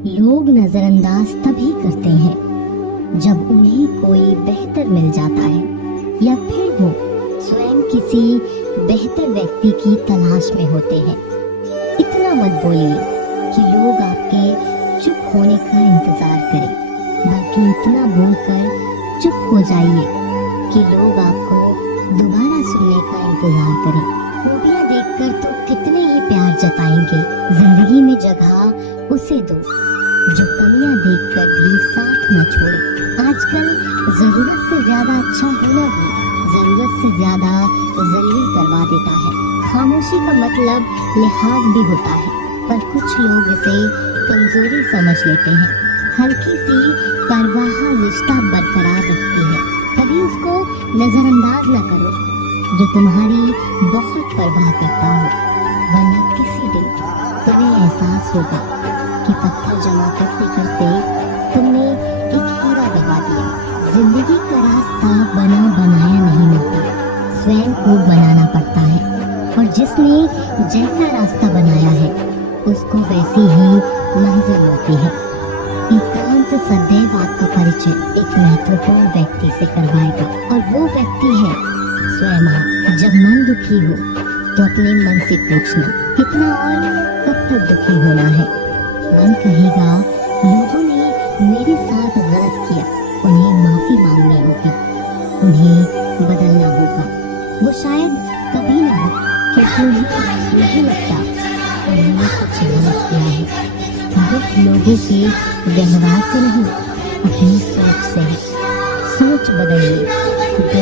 लोग नजरअंदाज तभी करते हैं जब उन्हें कोई बेहतर मिल जाता है या फिर वो स्वयं किसी बेहतर व्यक्ति की तलाश में होते हैं। इतना मत बोलिए कि लोग आपके चुप होने का इंतजार करें, बल्कि इतना बोलकर चुप हो जाइए कि लोग आपको दोबारा सुनने का इंतजार करें। खूबियां देखकर तो कितने ही प्यार जताएंगे, जिंदगी में जगह उसे दो जो कमियां देखकर भी साथ न छोड़े। आजकल जरूरत से ज्यादा अच्छा होना भी जरूरत से ज्यादा जलील करवा देता है। खामोशी का मतलब लिहाज भी होता है, पर कुछ लोग इसे कमजोरी समझ लेते हैं। हल्की सी परवाह रिश्ता बरकरार रखती है। कभी उसको नजरअंदाज न करो जो तुम्हारी बहुत परवाह करता हो, वरना किसी दिन तुम्हें एहसास होगा कि पत्थर जमा करते करते तुमने एक हीरा गवा दिया। जिंदगी का रास्ता बना बनाया नहीं मिलता, स्वयं को बनाना पड़ता है, और जिसने जैसा रास्ता बनाया है उसको वैसी ही मंजिल होती है। एकांत सदैव आपका परिचय एक महत्वपूर्ण व्यक्ति से करवाएगा, और वो व्यक्ति है स्वयं आप। जब मन दुखी हो तो अपने मन से पूछना कितना और कब तक दुखी होना है। मन कहेगा लोगों ने मेरे साथ गलत किया, उन्हें माफी मांगनी होगी, उन्हें बदलना होगा। वो शायद कभी ना हो क्योंकि उन्हें नहीं लगता उन्होंने कुछ गलत किया है। दुख लोगों के व्यवहार से नहीं, अपनी सोच से है। सोच बदलिए, दुख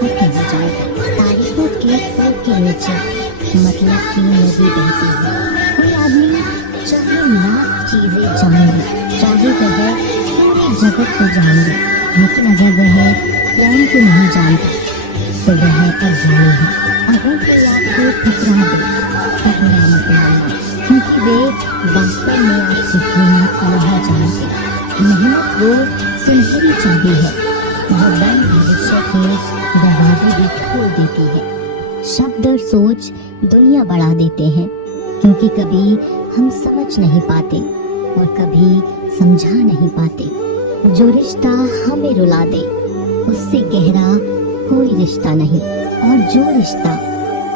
खत्म हो जाएगा। तारीफों के फल के नीचे मतलब की नदी बहती है। कोई आदमी चाहे लाख चीजें जान ले, चाहे वह पूरे जगत को जान ले, लेकिन अगर वह स्वयं को नहीं जानता तो वह अज्ञानी है। अगर कोई आपको ठुकरा दे तो बुरा मत मानना, क्योंकि वे वास्तव में आपकी कीमत नहीं जानते। मेहनत वो सुनहरी चाबी है जो बंद भविष्य के दरवाजे भी खोल देती है। शब्द और सोच दुनिया बढ़ा देते हैं, क्योंकि कभी हम समझ नहीं पाते और कभी समझा नहीं पाते। जो रिश्ता हमें रुला दे उससे गहरा कोई रिश्ता नहीं, और जो रिश्ता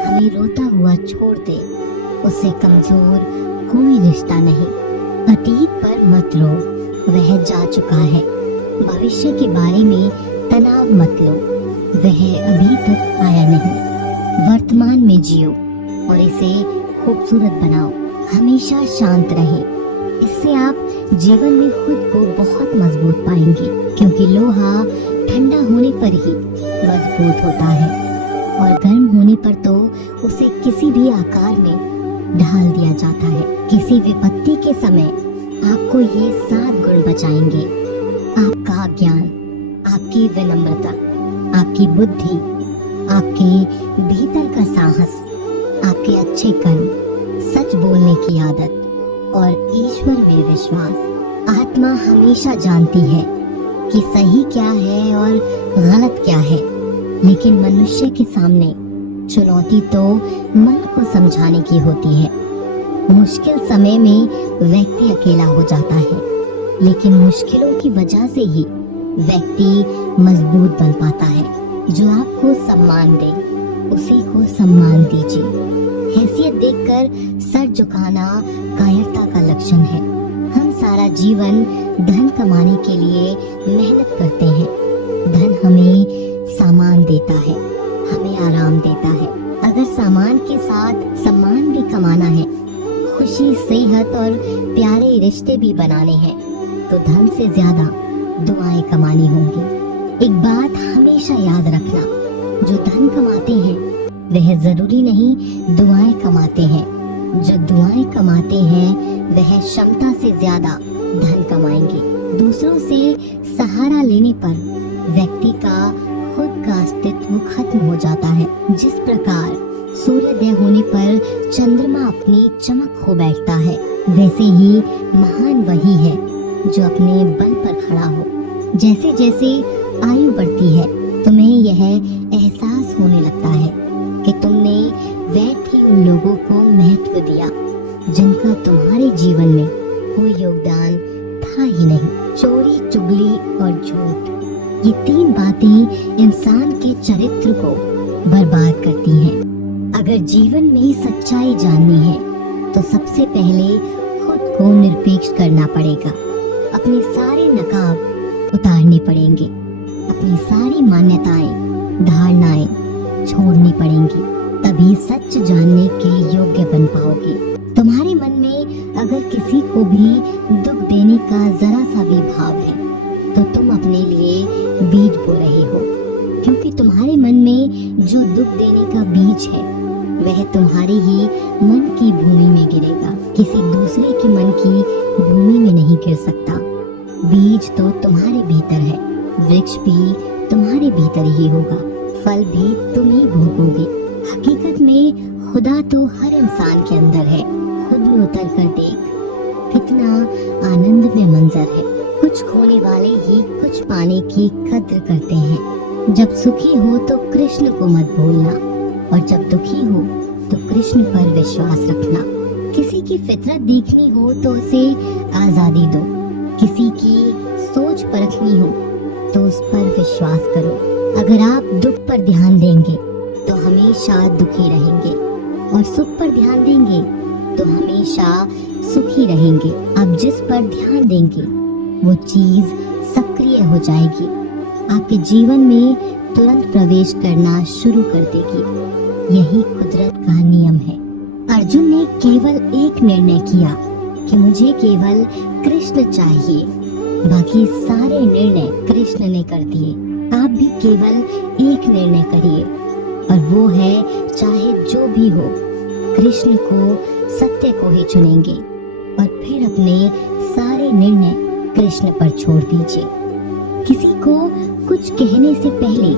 हमें रोता हुआ छोड़ दे उससे कमजोर कोई रिश्ता नहीं। अतीत पर मत रो, वह जा चुका है। भविष्य के बारे में तनाव मत लो, वह अभी तक आया नहीं। वर्तमान में जियो और इसे खूबसूरत बनाओ। हमेशा शांत रहें, इससे आप जीवन में खुद को बहुत मजबूत पाएंगे, क्योंकि लोहा ठंडा होने पर ही मजबूत होता है, और गर्म होने पर तो उसे किसी भी आकार में ढाल दिया जाता है। किसी विपत्ति के समय आपको ये 7 गुण बचाएंगे: आपका ज्ञान, आपकी विनम्रता, आपकी बुद्धि, आपके भीतर का साहस, आपके अच्छे कर्म, सच बोलने की आदत और ईश्वर में विश्वास। आत्मा हमेशा जानती है कि सही क्या है और गलत क्या है, लेकिन मनुष्य के सामने चुनौती तो मन को समझाने की होती है। मुश्किल समय में व्यक्ति अकेला हो जाता है, लेकिन मुश्किलों की वजह से ही व्यक्ति मजबूत बन पाता है। जो आपको सम्मान दे उसी को सम्मान दीजिए। हैसियत देखकर सर झुकाना कायरता का लक्षण है। हम सारा जीवन धन कमाने के लिए मेहनत करते हैं। धन हमें सामान देता है, हमें आराम देता है। अगर सामान के साथ सम्मान भी कमाना है, खुशी, सेहत और प्यारे रिश्ते भी बनाने हैं, तो धन से ज्यादा दुआएं कमानी होंगी। एक बात हमेशा याद रखना, जो धन कमाते हैं वह जरूरी नहीं दुआएं कमाते हैं। जो दुआएं कमाते हैं वह क्षमता से ज्यादा धन कमाएंगे। दूसरों से सहारा लेने पर व्यक्ति का खुद का अस्तित्व खत्म हो जाता है। जिस प्रकार सूर्योदय होने पर चंद्रमा अपनी चमक खो बैठता है, वैसे ही महान वही है जो अपने बल पर खड़ा हो। जैसे जैसे आयु बढ़ती है, तुम्हें यह एहसास होने लगता है कि तुमने व्यर्थ ही उन लोगों को महत्व दिया जिनका तुम्हारे जीवन में कोई योगदान था ही नहीं। चोरी, चुगली और झूठ, ये 3 बातें इंसान के चरित्र को बर्बाद करती हैं। अगर जीवन में सच्चाई जाननी है तो सबसे पहले खुद को निरपेक्ष करना पड़ेगा। अपने सारे नकाब उतारने पड़ेंगे, अपनी सारी मान्यताएं, धारणाएं छोड़नी पड़ेंगी, तभी सच जानने के योग्य बन पाओगे। तुम्हारे मन में अगर किसी को भी दुख देने का जरा सा भी भाव है तो तुम अपने लिए बीज बो रहे हो, क्योंकि तुम्हारे मन में जो दुख देने का बीज है वह तुम्हारी ही मन की भूमि में गिरेगा, किसी दूसरे के मन की भूमि में नहीं गिर सकता। बीज तो तुम्हारे भीतर है, वृक्ष भी तुम्हारे भीतर ही होगा, फल भी तुम ही भोगोगे। हकीकत में खुदा तो हर इंसान के अंदर है। खुद में उतर कर देख, कितना आनंदमय मंजर है। कुछ खोने वाले ही कुछ पाने की कद्र करते हैं। जब सुखी हो तो कृष्ण को मत भूलना, और जब दुखी हो तो कृष्ण पर विश्वास रखना। किसी की फितरत देखनी हो तो उसे आजादी दो, किसी की सोच परखनी हो तो उस पर विश्वास करो। अगर आप दुख पर ध्यान देंगे तो हमेशा दुखी रहेंगे, और सुख पर ध्यान देंगे तो हमेशा सुखी रहेंगे। अब जिस पर ध्यान देंगे वो चीज सक्रिय हो जाएगी, आपके जीवन में तुरंत प्रवेश करना शुरू कर देगी। यही कुदरत का नियम है। अर्जुन ने केवल एक निर्णय किया कि मुझे केवल कृष्ण चाहिए, बाकी सारे निर्णय कृष्ण ने कर दिए। आप भी केवल एक निर्णय करिए, और वो है चाहे जो भी हो, कृष्ण को, सत्य को ही चुनेंगे, और फिर अपने सारे निर्णय कृष्ण पर छोड़ दीजिए। किसी को कुछ कहने से पहले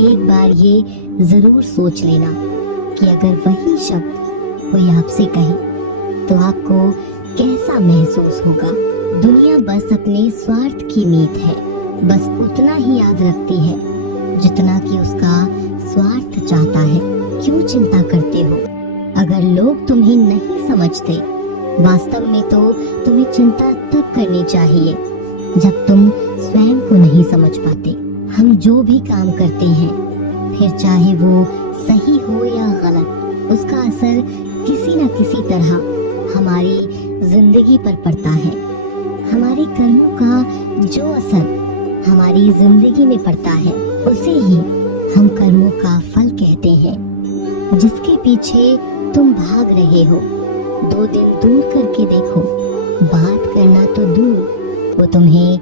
एक बार ये जरूर सोच लेना कि अगर वही शब्द कोई आपसे कहे तो आपको कैसा महसूस होगा। दुनिया बस अपने स्वार्थ की मीत है, बस उतना ही याद रखती है जितना कि उसका स्वार्थ चाहता है। क्यों चिंता करते हो? अगर लोग तुम्हें नहीं समझते, वास्तव में तो तुम्हें चिंता तब करनी चाहिए जब तुम स्वयं को नहीं समझ पाते। हम जो भी काम करते हैं, फिर चाहे वो सही हो या गलत, उसका असर किसी न किसी तरह हमारी जिंदगी पर पड़ता है। हमारे कर्मों का जो असर हमारी जिंदगी में पड़ता है, उसे ही हम कर्मों का फल कहते हैं। जिसके पीछे तुम भाग रहे हो, 2 दिन दूर करके देखो, बात करना तो दूर, वो तुम्हें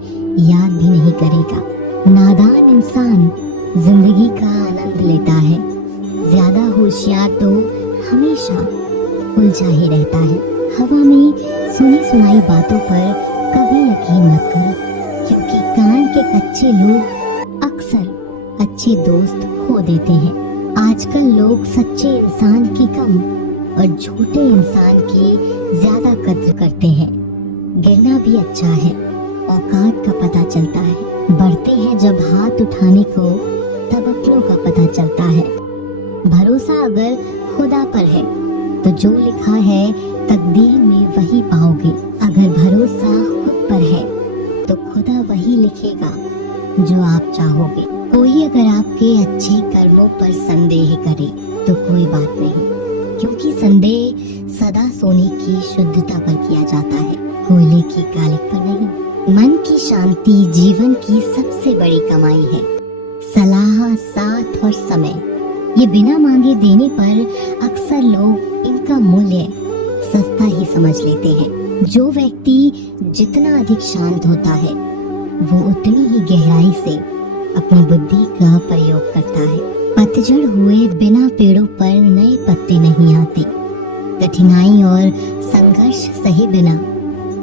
याद भी नहीं करेगा। नादान इंसान जिंदगी का आनंद लेता है, ज्यादा होशियार तो हमेशा उलझा ही रहता है। हवा में सुनी सुनाई बातों पर कभी यकीन मत करो, क्योंकि कान के कच्चे लोग अक्सर अच्छे दोस्त खो देते हैं। आजकल लोग सच्चे इंसान की कम और झूठे इंसान की ज्यादा कद्र करते हैं। गिरना भी अच्छा है, औकात का पता चलता है। बढ़ते हैं जब हाथ उठाने को, तब अपनों का पता चलता है। भरोसा अगर खुदा पर है तो जो लिखा है तकदीर में वही पाओगे। अगर भरोसा खुद पर है तो खुदा वही लिखेगा जो आप चाहोगे। कोई अगर आपके अच्छे कर्मों पर संदेह करे तो कोई बात नहीं, क्योंकि संदेह सदा सोने की शुद्धता पर किया जाता है, कोयले की कालिक पर नहीं। मन की शांति जीवन की सबसे बड़ी कमाई है। सलाह, साथ और समय, ये बिना मांगे देने पर अक्सर लोग इनका मूल्य सस्ता ही समझ लेते हैं। जो व्यक्ति जितना अधिक शांत होता है, वो उतनी ही गहराई से अपनी बुद्धि का प्रयोग करता है। पतझड़ हुए बिना पेड़ों पर नए पत्ते नहीं आते। कठिनाई और संघर्ष सहे बिना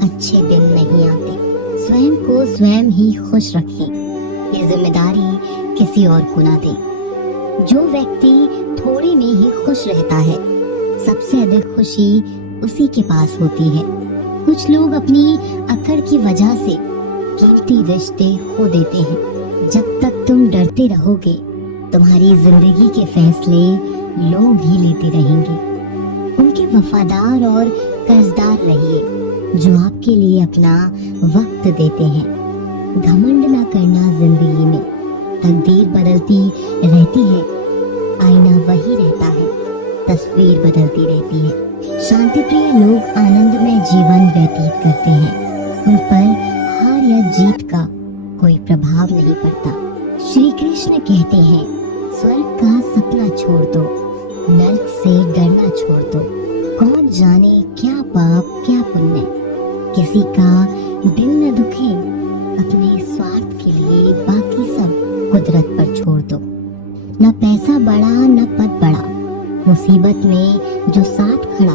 अच्छे दिन नहीं आते। स्वयं को स्वयं ही खुश रखें, ये जिम्मेदारी किसी और को ना दें। जो व्यक्ति थोड़े में ही खुश रहता है, सबसे अधिक खुशी उसी के पास होती है। कुछ लोग अपनी अकड़ की वजह से कीमती रिश्ते खो देते हैं। जब तक तुम डरते रहोगे, तुम्हारी जिंदगी के फैसले लोग ही लेते रहेंगे। उनके वफादार और कर्जदार रहिए, जो आपके लिए अपना वक्त देते हैं। घमंड ना करना जिंदगी में, तकदीर बदलती रहती है, आईना वही रहता है, तस्वीर बदलती रहती है। शांतिप्रिय लोग आनंदमय जीवन व्यतीत करते हैं, उन पर हार या जीत का कोई प्रभाव नहीं पड़ता। श्री कृष्ण कहते हैं, स्वर्ग का सपना छोड़ दो, नर्क से डरना छोड़ दो। कौन जाने क्या पाप क्या पुण्य, किसी का दिल न दुखे, अपने स्वार्थ के लिए बाकी सब कुदरत पर छोड़ दो। न पैसा बड़ा न पद बड़ा, मुसीबत में जो साथ खड़ा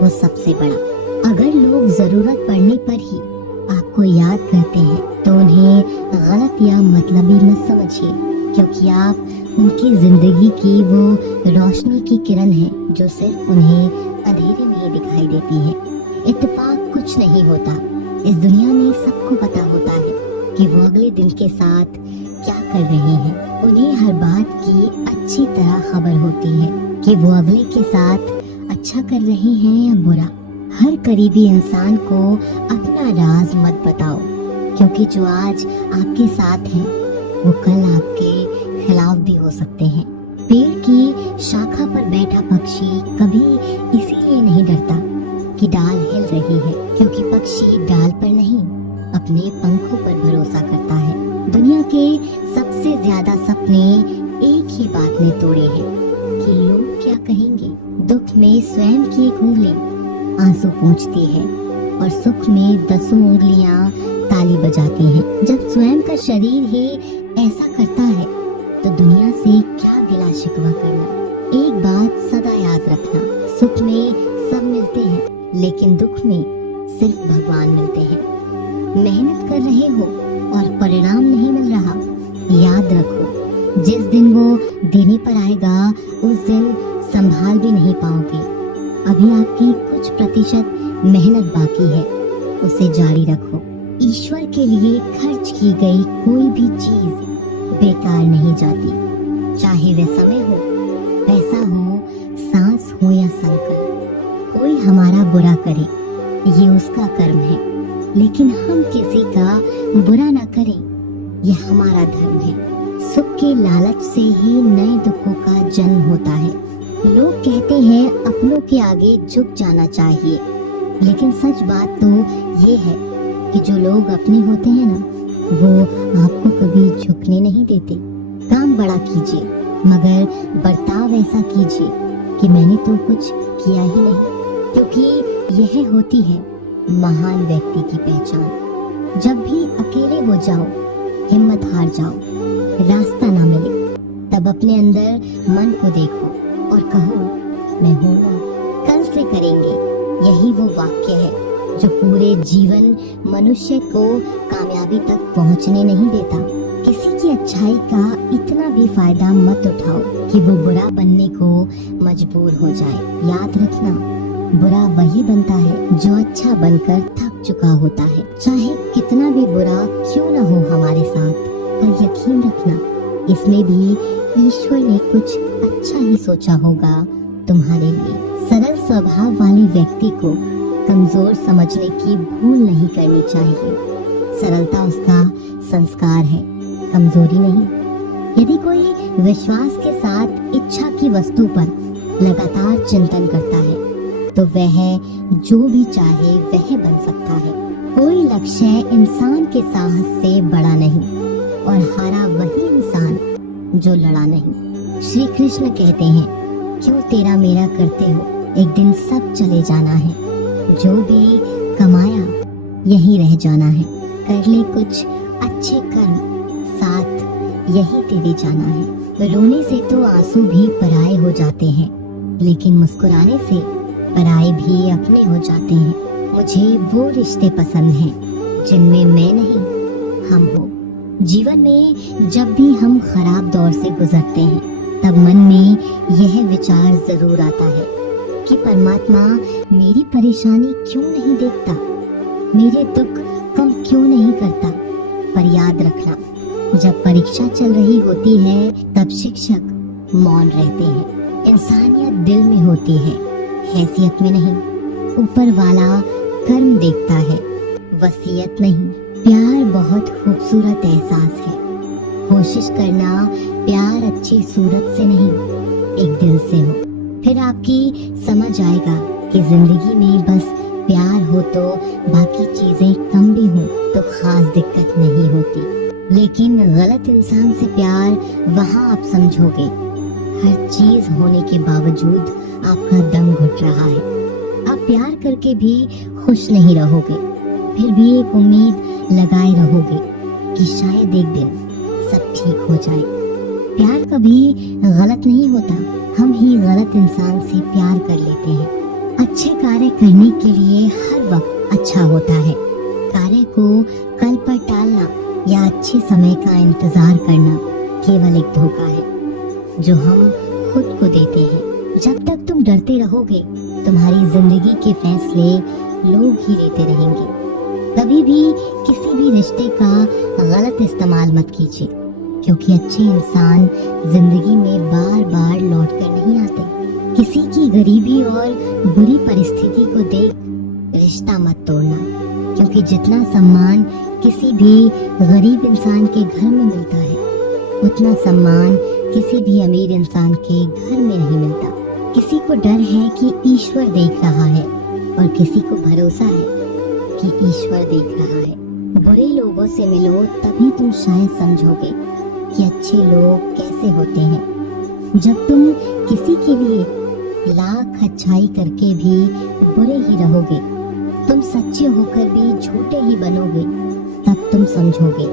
वो सबसे बड़ा। अगर लोग जरूरत पड़ने पर ही आपको याद करते हैं तो उन्हें गलत या मतलबी मत समझिए, क्योंकि आप उनकी जिंदगी की वो रोशनी की किरण है जो सिर्फ उन्हें अंधेरे में ही दिखाई देती है। इत्तेफाक कुछ नहीं होता, इस दुनिया में सबको पता होता है कि वो अगले दिन के साथ क्या कर रहे हैं। उन्हें हर बात की अच्छी तरह खबर होती है कि वो अगले के साथ अच्छा कर रहे हैं या बुरा। हर करीबी इंसान को अपना राज मत बताओ, क्योंकि जो आज आपके साथ है वो कल आपके खिलाफ भी हो सकते हैं। पेड़ की शाखा पर बैठा पक्षी कभी इसीलिए नहीं डरता कि डाल हिल रही है, क्योंकि पक्षी डाल पर नहीं अपने पंखों पर भरोसा करता है। दुनिया के सबसे ज्यादा सपने एक ही बात ने तोड़े हैं कि लोग क्या कहेंगे। दुख में स्वयं की एक उंगली आंसू पोंछती है और सुख में 10 उंगलियां ताली बजाती हैं। जब स्वयं का शरीर ही ऐसा करता है तो दुनिया से क्या गिला शिकवा करना। एक बात सदा याद रखना, सुख में सब मिलते हैं लेकिन दुख में सिर्फ भगवान मिलते हैं। मेहनत कर रहे हो और परिणाम नहीं मिल रहा, याद रखो जिस दिन वो देने पर आएगा उस दिन संभाल भी नहीं पाओगे। अभी आपकी कुछ प्रतिशत मेहनत बाकी है, उसे जारी रखो। ईश्वर के लिए खर्च की गई कोई भी चीज बेकार नहीं जाती, चाहे वह समय हो, पैसा हो, सांस हो या संकल्प। कोई हमारा बुरा करे ये उसका कर्म है, लेकिन हम किसी का बुरा ना करें यह हमारा धर्म है। सुख के लालच से ही नए दुखों का जन्म होता है। लोग कहते हैं अपनों के आगे झुक जाना चाहिए, लेकिन सच बात तो ये है कि जो लोग अपने होते हैं ना, वो आपको कभी झुकने नहीं देते। काम बड़ा कीजिए मगर बर्ताव ऐसा कीजिए कि मैंने तो कुछ किया ही नहीं, क्योंकि यह होती है महान व्यक्ति की पहचान। जब भी अकेले हो जाओ, हिम्मत हार जाओ, रास्ता ना मिले, तब अपने अंदर मन को देखो और कहो मैं हूं ना, कल से करेंगे। यही वो वाक्य है जो पूरे जीवन मनुष्य को कामयाबी तक पहुंचने नहीं देता। किसी की अच्छाई का इतना भी फायदा मत उठाओ कि वो बुरा बनने को मजबूर हो जाए। याद रखना, बुरा वही बनता है जो अच्छा बनकर थक चुका होता है। चाहे कितना भी बुरा क्यों न हो हमारे साथ, पर यकीन रखना इसमें भी ईश्वर ने कुछ अच्छा ही सोचा होगा तुम्हारे लिए। सरल स्वभाव वाले व्यक्ति को कमजोर समझने की भूल नहीं करनी चाहिए। सरलता उसका संस्कार है, कमजोरी नहीं। यदि कोई विश्वास के साथ इच्छा की वस्तु पर लगातार चिंतन करता है तो वह जो भी चाहे वह बन सकता है। कोई लक्ष्य इंसान के साहस से बड़ा नहीं और हारा वही इंसान जो लड़ा नहीं। श्री कृष्ण कहते हैं, क्यों तेरा मेरा करते हो, एक दिन सब चले जाना है। जो भी कमाया यही रह जाना है। कर ले कुछ अच्छे कर्म, साथ यही तेरे जाना है। रोने से तो आंसू भी पराए हो जाते हैं, लेकिन मुस्कुराने से पराए भी अपने हो जाते हैं। मुझे वो रिश्ते पसंद हैं जिनमें मैं नहीं हम हो। जीवन में जब भी हम खराब दौर से गुजरते हैं तब मन में यह विचार जरूर आता है कि परमात्मा मेरी परेशानी क्यों नहीं देखता, मेरे दुख कम क्यों नहीं करता। पर याद रखना, जब परीक्षा चल रही होती है तब शिक्षक मौन रहते हैं। इंसानियत दिल में होती है, हैसियत में नहीं। ऊपर वाला कर्म देखता है, वसीयत नहीं। प्यार बहुत खूबसूरत एहसास है। कोशिश करना प्यार अच्छी सूरत से नहीं, एक दिल से हो। फिर आपकी समझ आएगा कि जिंदगी में बस प्यार हो तो बाकी चीजें कम भी हो तो खास दिक्कत नहीं होती। लेकिन गलत इंसान से प्यार वहाँ आप समझोगे हर चीज होने के बावजूद आपका दम घुट रहा है। आप प्यार करके भी खुश नहीं रहोगे, फिर भी एक उम्मीद लगाए रहोगे कि शायद एक दिन सब ठीक हो जाए। प्यार कभी गलत नहीं होता, हम ही गलत इंसान से प्यार कर लेते हैं। अच्छे कार्य करने के लिए हर वक्त अच्छा होता है। कार्य को कल पर टालना या अच्छे समय का इंतजार करना केवल एक धोखा है जो हम खुद को देते हैं। जब तक तुम डरते रहोगे, तुम्हारी जिंदगी के फैसले लोग ही लेते रहेंगे। कभी भी किसी भी रिश्ते का गलत इस्तेमाल मत कीजिए, क्योंकि अच्छे इंसान जिंदगी में बार बार लौट कर नहीं आते। किसी की गरीबी और बुरी परिस्थिति को देख रिश्ता मत तोड़ना, क्योंकि जितना सम्मान किसी भी गरीब इंसान के घर में मिलता है, उतना सम्मान किसी भी अमीर इंसान के घर में नहीं मिलता। किसी को डर है कि ईश्वर देख रहा है और किसी को भरोसा है कि ईश्वर देख रहा है। बुरे लोगों से मिलो, तभी तुम शायद समझोगे कि अच्छे लोग कैसे होते हैं। जब तुम किसी के लिए लाख अच्छाई करके भी बुरे ही रहोगे, तुम सच्चे होकर भी झूठे ही बनोगे, तब तुम समझोगे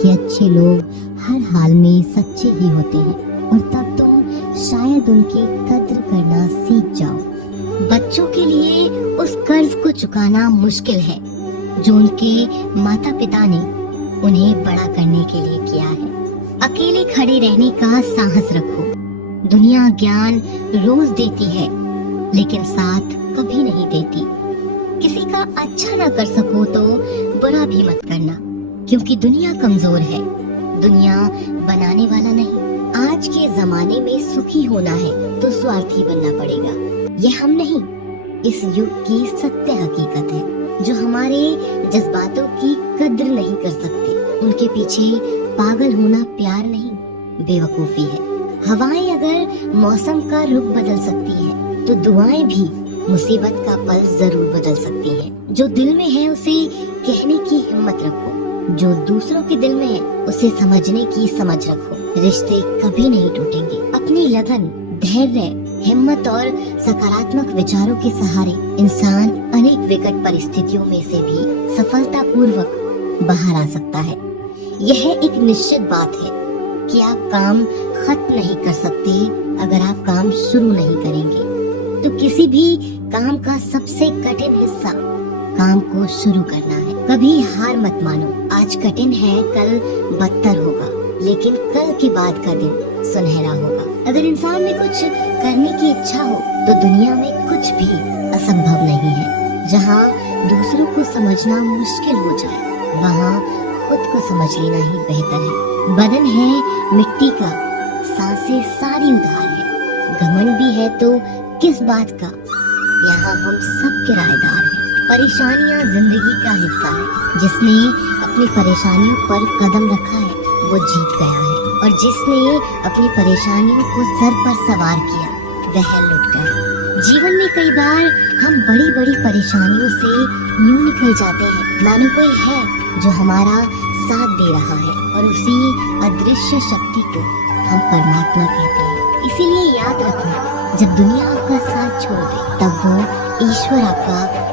कि अच्छे लोग हर हाल में सच्चे ही होते हैं, और तब तुम शायद उनकी कद्र करना सीख जाओ। बच्चों के लिए उस कर्ज को चुकाना मुश्किल है जो उनके माता पिता ने उन्हें बड़ा करने के लिए किया है। अकेले खड़े रहने का साहस रखो। दुनिया ज्ञान रोज देती है, लेकिन साथ कभी नहीं देती। किसी का अच्छा ना कर सको तो बुरा भी मत करना, क्योंकि दुनिया कमजोर है, दुनिया बनाने वाला नहीं। आज के जमाने में सुखी होना है तो स्वार्थी बनना पड़ेगा। यह हम नहीं, इस युग की सत्य हकीकत है। जो हमारे जज्बातों की कद्र नहीं कर सकते, उनके पीछे पागल होना प्यार नहीं, बेवकूफी है। हवाएं अगर मौसम का रुख बदल सकती है, तो दुआएं भी मुसीबत का पल जरूर बदल सकती हैं। जो दिल में है उसे कहने की हिम्मत रखो, जो दूसरों के दिल में है उसे समझने की समझ रखो। रिश्ते कभी नहीं टूटेंगे। अपनी लगन, धैर्य, हिम्मत और सकारात्मक विचारों के सहारे इंसान अनेक विकट परिस्थितियों में से भी सफलतापूर्वक बाहर आ सकता है। यह एक निश्चित बात है कि आप काम खत्म नहीं कर सकते अगर आप काम शुरू नहीं करेंगे। तो किसी भी काम का सबसे कठिन हिस्सा काम को शुरू करना है। कभी हार मत मानो। आज कठिन है, कल बदतर होगा, लेकिन कल के बाद का दिन सुनहरा होगा। अगर इंसान में कुछ करने की इच्छा हो तो दुनिया में कुछ भी असंभव नहीं है। जहाँ दूसरों को समझना मुश्किल हो जाए, वहाँ खुद को समझ लेना ही बेहतर है। बदन है मिट्टी का, सांसें सारी उधार है। घमंड भी है तो किस बात का, यहाँ हम सब किराएदार हैं। परेशानियाँ जिंदगी का हिस्सा है। जिसने अपनी परेशानियों पर कदम रखा है वो जीत गया है, और जिसने अपनी परेशानियों को सर पर सवार किया वह लुट गया। जीवन में कई बार हम बड़ी बड़ी परेशानियों से यूं निकल जाते हैं मानो कोई है जो हमारा साथ दे रहा है, और उसी अदृश्य शक्ति को हम परमात्मा कहते हैं। इसीलिए याद रखना, जब दुनिया आपका साथ छोड़ दे तब वो ईश्वर आपका